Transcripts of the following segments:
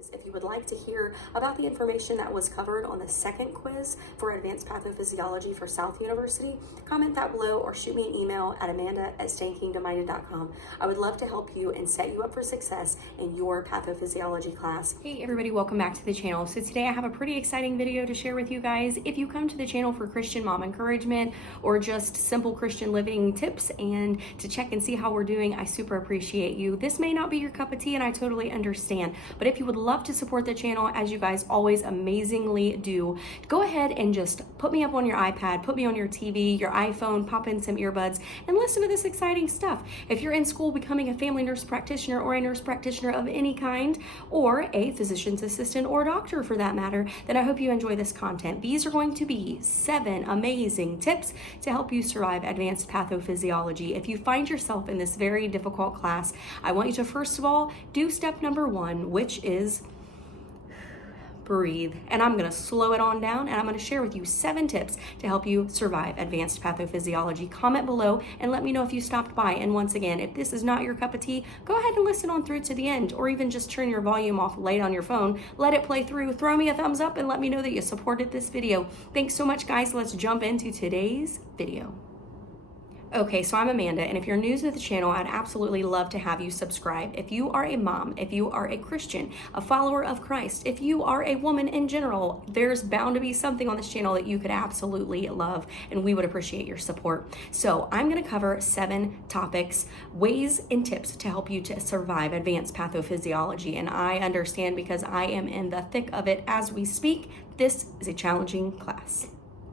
quiz. If you would like to hear about the information that was covered on the second quiz for Advanced Pathophysiology for South University, comment that below or shoot me an email at amanda@stayingkingdomminded.com. I would love to help you and set you up for success in your pathophysiology class. Hey everybody, welcome back to the channel. So today I have a pretty exciting video to share with you guys. If you come to the channel for Christian mom encouragement or just simple Christian living tips and to check and see how we're doing, I super appreciate you. This may not be your cup of tea and I totally understand, but if you would love to support the channel, as you guys always amazingly do, go ahead and just put me up on your iPad, put me on your TV, your iPhone, pop in some earbuds and listen to this exciting stuff. If you're in school becoming a family nurse practitioner or a nurse practitioner of any kind, or a physician's assistant or doctor for that matter, then I hope you enjoy this content. These are going to be 7 amazing tips to help you survive advanced pathophysiology. If you find yourself in this very difficult class, I want you to first of all do step number 1, which is breathe. And I'm gonna slow it on down and I'm gonna share with you 7 tips to help you survive advanced pathophysiology. Comment below and let me know if you stopped by. And once again, if this is not your cup of tea, go ahead and listen on through to the end, or even just turn your volume off late on your phone, let it play through, throw me a thumbs up and let me know that you supported this video. Thanks so much guys. Let's jump into today's video. Okay, so I'm Amanda, and if you're new to the channel, I'd absolutely love to have you subscribe. If you are a mom, if you are a Christian, a follower of Christ, if you are a woman in general, there's bound to be something on this channel that you could absolutely love, and we would appreciate your support. So I'm gonna cover 7 topics, ways and tips to help you to survive advanced pathophysiology, and I understand because I am in the thick of it as we speak. This is a challenging class.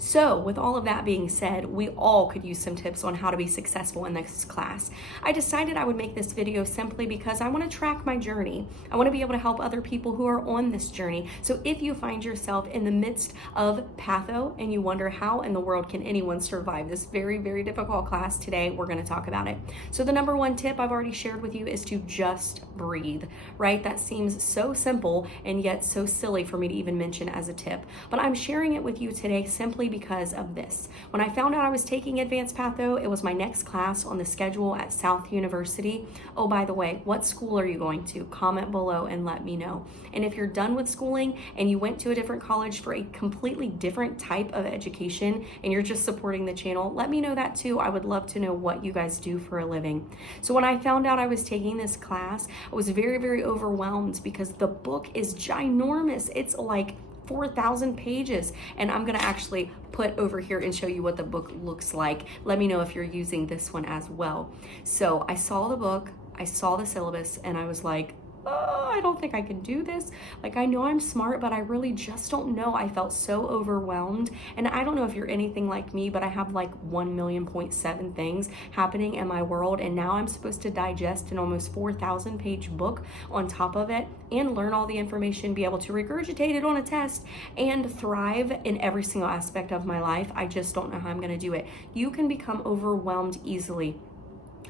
So with all of that being said, we all could use some tips on how to be successful in this class. I decided I would make this video simply because I want to track my journey. I want to be able to help other people who are on this journey. So if you find yourself in the midst of patho and you wonder how in the world can anyone survive this very, very difficult class, today we're going to talk about it. So the number 1 tip I've already shared with you is to just breathe, right? That seems so simple and yet so silly for me to even mention as a tip, but I'm sharing it with you today simply because of this. When I found out I was taking advanced patho, it was my next class on the schedule at South University. Oh, by the way, what school are you going to? Comment below and let me know. And if you're done with schooling and you went to a different college for a completely different type of education and you're just supporting the channel, let me know that too. I would love to know what you guys do for a living. So when I found out I was taking this class, I was very, very overwhelmed because the book is ginormous. It's like 4,000 pages, and I'm gonna actually put over here and show you what the book looks like. Let me know if you're using this one as well. So I saw the book, I saw the syllabus, and I was like, oh, I don't think I can do this. Like, I know I'm smart, but I really just don't know. I felt so overwhelmed. And I don't know if you're anything like me, but I have like 1,000,000.7 things happening in my world. And now I'm supposed to digest an almost 4,000 page book on top of it and learn all the information, be able to regurgitate it on a test and thrive in every single aspect of my life. I just don't know how I'm gonna do it. You can become overwhelmed easily.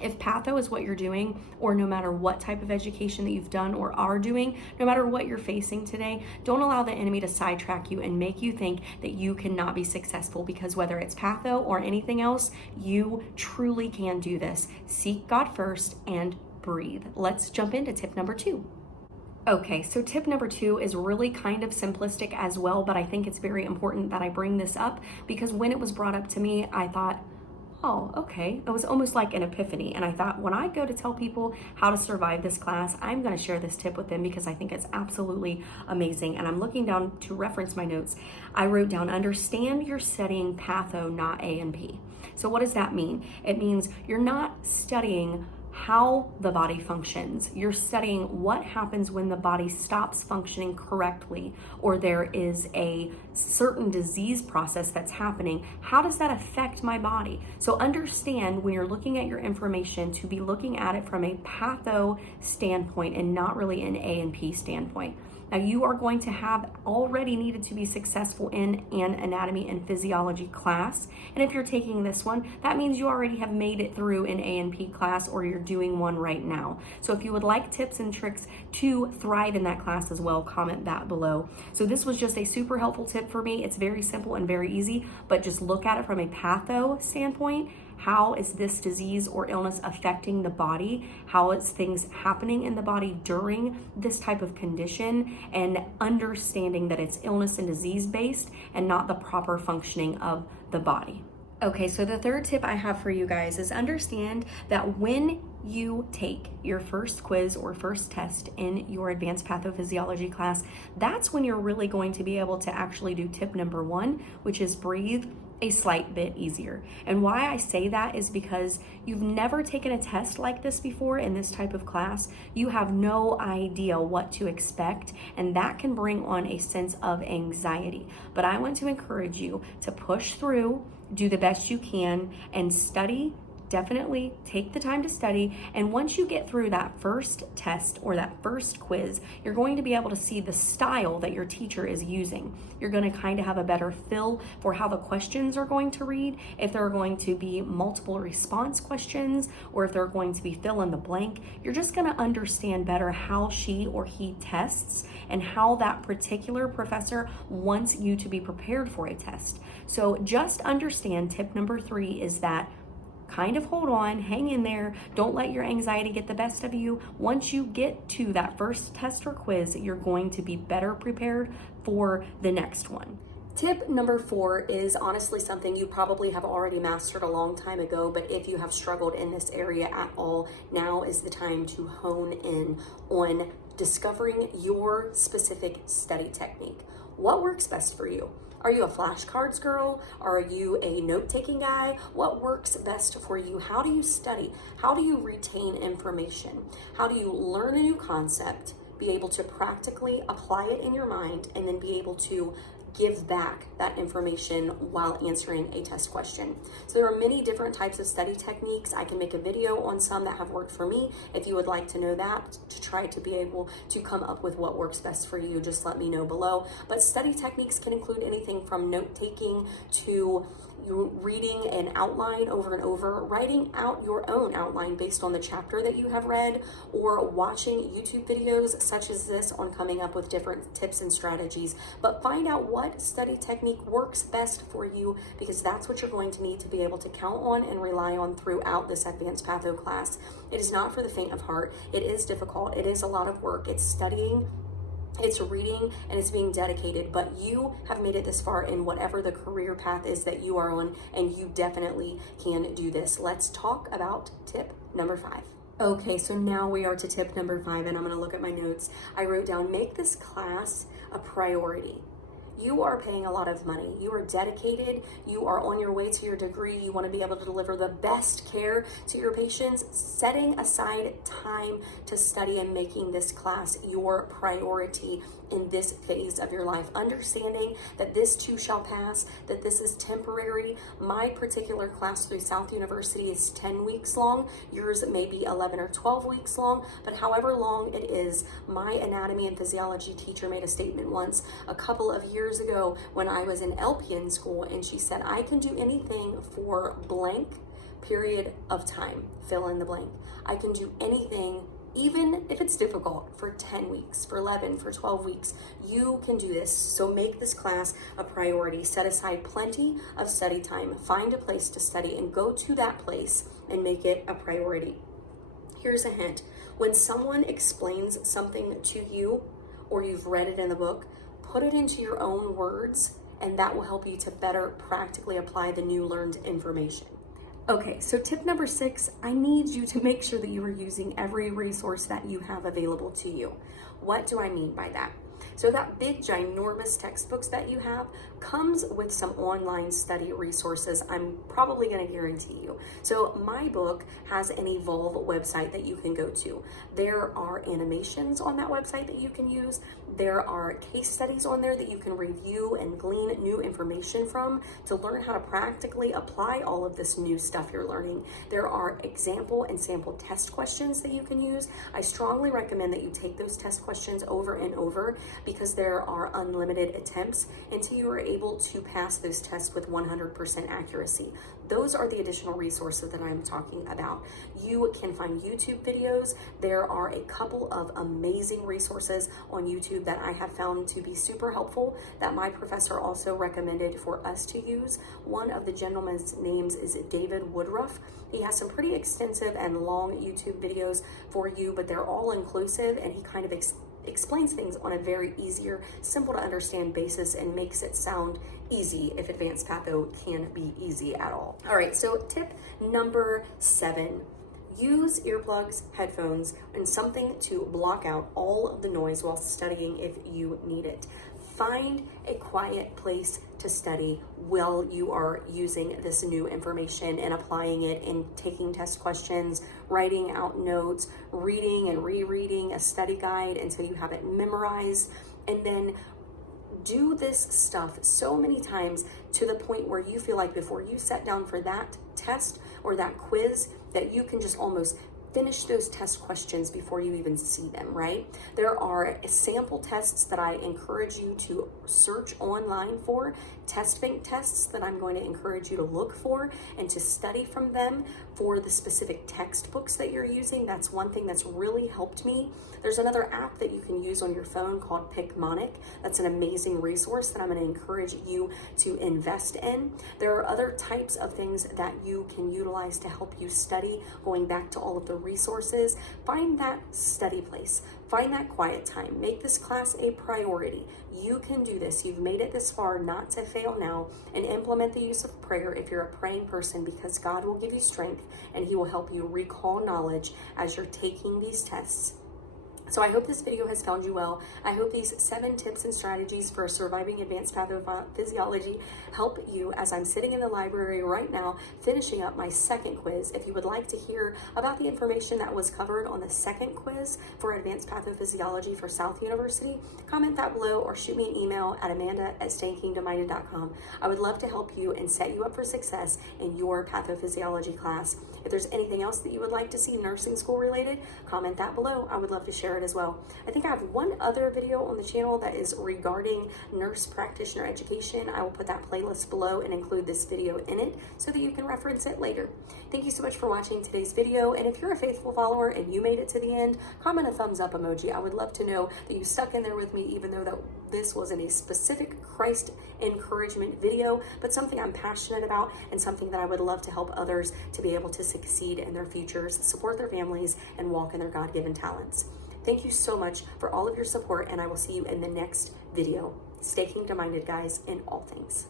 If patho is what you're doing, or no matter what type of education that you've done or are doing, no matter what you're facing today, don't allow the enemy to sidetrack you and make you think that you cannot be successful, because whether it's patho or anything else, you truly can do this. Seek God first and breathe. Let's jump into tip number 2. Okay, so tip number 2 is really kind of simplistic as well, but I think it's very important that I bring this up because when it was brought up to me, I thought, oh, okay. It was almost like an epiphany. And I thought, when I go to tell people how to survive this class, I'm going to share this tip with them because I think it's absolutely amazing. And I'm looking down to reference my notes. I wrote down, understand you're studying patho, not A and P. So what does that mean? It means you're not studying how the body functions. You're studying what happens when the body stops functioning correctly, or there is a certain disease process that's happening. How does that affect my body? So understand when you're looking at your information to be looking at it from a patho standpoint and not really an A and P standpoint. Now, you are going to have already needed to be successful in an anatomy and physiology class. And if you're taking this one, that means you already have made it through an A&P class, or you're doing one right now. So if you would like tips and tricks to thrive in that class as well, comment that below. So this was just a super helpful tip for me. It's very simple and very easy, but just look at it from a patho standpoint. how is this disease or illness affecting the body, how is things happening in the body during this type of condition, and understanding that it's illness and disease based and not the proper functioning of the body. Okay, so the third tip I have for you guys is understand that when you take your first quiz or first test in your advanced pathophysiology class, that's when you're really going to be able to actually do tip number 1, which is breathe a slight bit easier. And why I say that is because you've never taken a test like this before in this type of class. You have no idea what to expect, and that can bring on a sense of anxiety. But I want to encourage you to push through, do the best you can, and study. Definitely take the time to study, and once you get through that first test or that first quiz, you're going to be able to see the style that your teacher is using. You're going to kind of have a better feel for how the questions are going to read, if there are going to be multiple response questions, or if they're going to be fill in the blank. You're just going to understand better how she or he tests and how that particular professor wants you to be prepared for a test. So just understand tip number 3 is that kind of hold on, hang in there. Don't let your anxiety get the best of you. Once you get to that first test or quiz, you're going to be better prepared for the next one. Tip number 4 is honestly something you probably have already mastered a long time ago, but if you have struggled in this area at all, now is the time to hone in on discovering your specific study technique. What works best for you? Are you a flashcards girl? Are you a note-taking guy? What works best for you? How do you study? How do you retain information? How do you learn a new concept, be able to practically apply it in your mind, and then be able to give back that information while answering a test question? So there are many different types of study techniques. I can make a video on some that have worked for me. If you would like to know that, to try to be able to come up with what works best for you, just let me know below. But study techniques can include anything from note-taking to reading an outline over and over, writing out your own outline based on the chapter that you have read, or watching YouTube videos such as this on coming up with different tips and strategies. But find out what study technique works best for you, because that's what you're going to need to be able to count on and rely on throughout this advanced patho class. It is not for the faint of heart. It is difficult. It is a lot of work. It's studying, it's reading, and it's being dedicated, but you have made it this far in whatever the career path is that you are on, and you definitely can do this. Let's talk about tip number 5. Okay, so now we are to tip number 5, and I'm going to look at my notes. I wrote down, make this class a priority. You are paying a lot of money. You are dedicated. You are on your way to your degree. You want to be able to deliver the best care to your patients. Setting aside time to study and making this class your priority in this phase of your life. Understanding that this too shall pass, that this is temporary. My particular class through South University is 10 weeks long. Yours may be 11 or 12 weeks long, but however long it is, my anatomy and physiology teacher made a statement once a couple of years ago when I was in LPN school, and she said, I can do anything for blank period of time, fill in the blank. I can do anything, even if it's difficult, for 10 weeks, for 11, for 12 weeks. You can do this. So make this class a priority. Set aside plenty of study time. Find a place to study and go to that place and make it a priority. Here's a hint. When someone explains something to you, or you've read it in the book, put it into your own words, and that will help you to better practically apply the new learned information. Okay, so tip number 6, I need you to make sure that you are using every resource that you have available to you. What do I mean by that? So that big, ginormous textbooks that you have comes with some online study resources I'm probably going to guarantee you. So my book has an Evolve website that you can go to. There are animations on that website that you can use. There are case studies on there that you can review and glean new information from to learn how to practically apply all of this new stuff you're learning. There are example and sample test questions that you can use. I strongly recommend that you take those test questions over and over, because there are unlimited attempts until you are able to pass those tests with 100% accuracy. Those are the additional resources that I'm talking about. You can find YouTube videos. There are a couple of amazing resources on YouTube that I have found to be super helpful that my professor also recommended for us to use. One of the gentleman's names is David Woodruff. He has some pretty extensive and long YouTube videos for you, but they're all inclusive, and he kind of explains things on a very easier, simple to understand basis and makes it sound easy, if advanced patho can be easy at all. All right, so tip number 7, use earplugs, headphones, and something to block out all of the noise while studying if you need it. Find a quiet place to study while you are using this new information and applying it and taking test questions, writing out notes, reading and rereading a study guide until you have it memorized, and then do this stuff so many times to the point where you feel like before you sit down for that test or that quiz that you can just almost finish those test questions before you even see them, right? There are sample tests that I encourage you to search online for, test bank tests that I'm going to encourage you to look for and to study from them for the specific textbooks that you're using. That's one thing that's really helped me. There's another app that you can use on your phone called Picmonic. That's an amazing resource that I'm going to encourage you to invest in. There are other types of things that you can utilize to help you study, going back to all of the resources. Find that study place. Find that quiet time. Make this class a priority. You can do this. You've made it this far not to fail now, and implement the use of prayer if you're a praying person, because God will give you strength and he will help you recall knowledge as you're taking these tests. So I hope this video has found you well. I hope these 7 tips and strategies for surviving advanced pathophysiology help you as I'm sitting in the library right now finishing up my second quiz. If you would like to hear about the information that was covered on the second quiz for advanced pathophysiology for South University, comment that below or shoot me an email at amanda@stayingkingdomminded.com. I would love to help you and set you up for success in your pathophysiology class. If there's anything else that you would like to see nursing school related, comment that below. I would love to share it as well. I think I have one other video on the channel that is regarding nurse practitioner education. I will put that playlist below and include this video in it so that you can reference it later. Thank you so much for watching today's video, and if you're a faithful follower and you made it to the end, comment a thumbs up emoji. I would love to know that you stuck in there with me, even though that this wasn't a specific Christ encouragement video, but something I'm passionate about and something that I would love to help others to be able to succeed in their futures, support their families, and walk in their God-given talents. Thank you so much for all of your support, and I will see you in the next video. Stay kingdom-minded, guys, in all things.